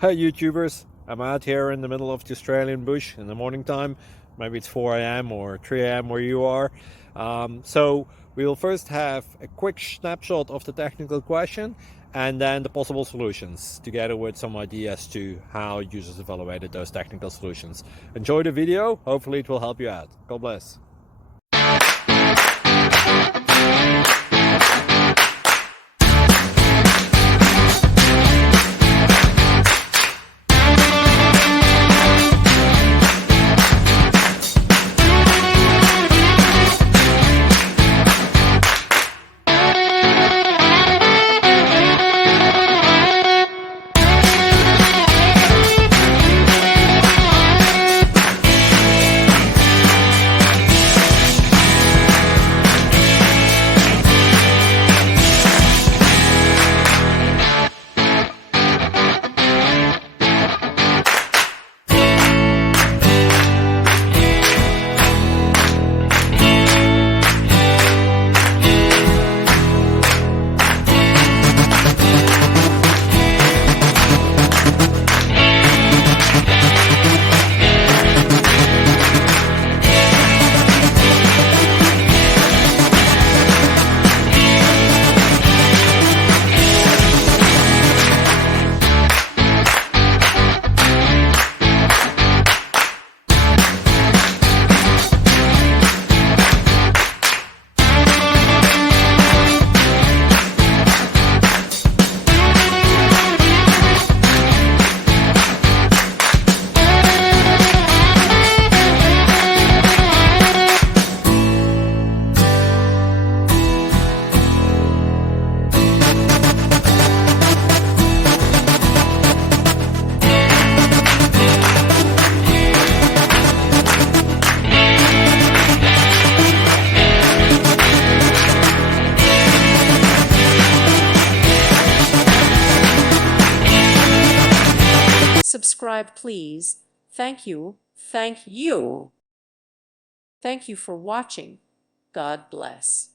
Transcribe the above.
Hey YouTubers, I'm out here in the middle of the Australian bush in the morning time. Maybe it's 4 a.m. or 3 a.m. where you are. So we will first have a quick snapshot of the technical question and then the possible solutions, together with some ideas to how users evaluated those technical solutions. Enjoy the video, hopefully it will help you out. God bless. Subscribe, please. Thank you. Thank you. Thank you for watching. God bless.